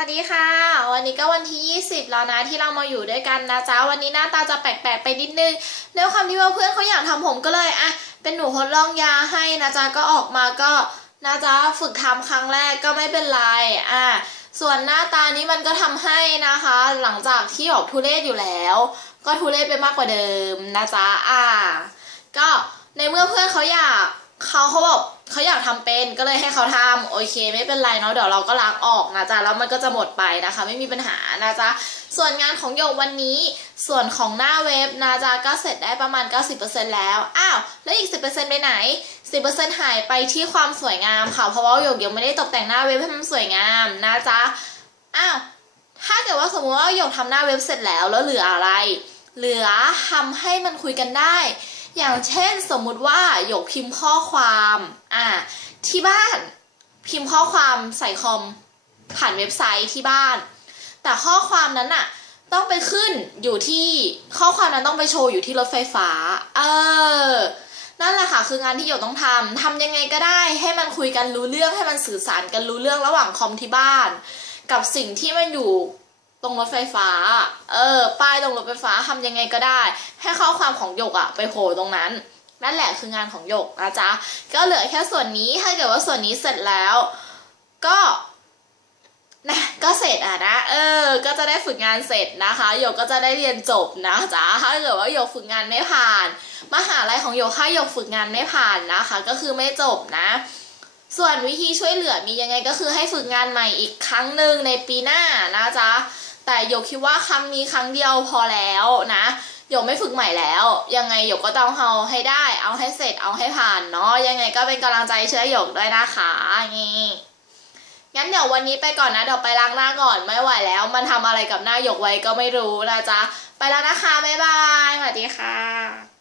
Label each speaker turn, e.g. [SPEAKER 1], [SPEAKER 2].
[SPEAKER 1] วัสดีค่ะ วันนี้ก็วันที่ 20 แล้วนะที่เรามาอยู่ด้วยกันนะจ๊ะวันนี้หน้าตาจะแปลกๆไปนิดนึงด้วยความที่ว่าเพื่อนเขาอยากทำผมก็เลยอะเป็นหนูทดลองยาให้นะจ๊ะก็ออกมาก็นะจ๊ะฝึกทำครั้งแรกก็ไม่เป็นไรอะส่วนหน้าตานี้มันก็ทำให้นะคะ หลังจากที่ออกทุเรศอยู่แล้ว ก็ทุเรศไปมากกว่าเดิมนะจ๊ะอะก็ในเมื่อเพื่อนเขาอยากเขาเขาบอก เขาอยากทำเป็นก็เลยให้เขาทำโอเค ไม่เป็นไรเนาะเดี๋ยวเราก็ล้างออกนะจ๊ะแล้วมันก็จะหมดไปนะคะ ไม่มีปัญหานะจ๊ะส่วนงานของโยกวันนี้ ส่วนของหน้าเว็บนะจ๊ะก็เสร็จได้ประมาณ 90%แล้วอ้าวแล้วอีก 10%ไปไหน 10%หายไปที่ความสวยงามค่ะเพราะว่าโยกยังไม่ได้ตกแต่งหน้าเว็บให้มันสวยงามนะจ๊ะอ้าวถ้าเกิดว่าสมมติว่าโยกทำหน้าเว็บเสร็จแล้วแล้วเหลืออะไร เหลือทำให้มันคุยกันได้ อย่างเช่นสมมุติว่าหยกพิมพ์ข้อความอ่าที่บ้านพิมพ์ข้อความใส่คอมผ่านเว็บไซต์ที่บ้าน แต่ข้อความนั้นน่ะต้องไปขึ้นอยู่ที่ข้อความนั้นต้องไปโชว์อยู่ที่รถไฟฟ้า เออ นั่นแหละค่ะคืองานที่หยกต้องทำทำยังไงก็ได้ให้มันคุยกันรู้เรื่องให้มันสื่อสารกันรู้เรื่องระหว่างคอมที่บ้าน กับสิ่งที่มันอยู่ รงรถไฟฟ้า เออ ป้ายตรงรถไฟฟ้าทำยังไงก็ได้ ให้ข้อความของหยกอะไปโผล่ตรงนั้น นั่นแหละคืองานของหยกนะจ๊ะ ก็เหลือแค่ส่วนนี้ ถ้าเกิดว่าส่วนนี้เสร็จแล้ว ก็นะก็เสร็จอะนะเออ ก็จะได้ฝึกงานเสร็จนะคะหยกก็จะได้เรียนจบนะจ๊ะถ้าเกิดว่าหยกฝึกงานไม่ผ่านมหาลัยของหยกถ้าหยกฝึกงานไม่ผ่านนะคะ ก็คือไม่จบนะ ส่วนวิธีช่วยเหลือมียังไงก็คือให้ฝึกงานใหม่อีกครั้งหนึ่งในปีหน้านะจ๊ะ แต่หยกคิดว่าครั้งนี้ครั้งเดียวพอแล้วนะหยกไม่ฝึกใหม่แล้ว ยังไงหยกก็ต้องเอาให้ได้ เอาให้เสร็จเอาให้ผ่านเนาะยังไงก็เป็นกำลังใจเชื่อหยกด้วยนะคะนี่งั้นเดี๋ยววันนี้ไปก่อนนะเดี๋ยวไปล้างหน้าก่อนไม่ไหวแล้ว มันทำอะไรกับหน้าหยกไว้ก็ไม่รู้นะจ๊ะไปแล้วนะคะบ๊ายบายสวัสดีค่ะ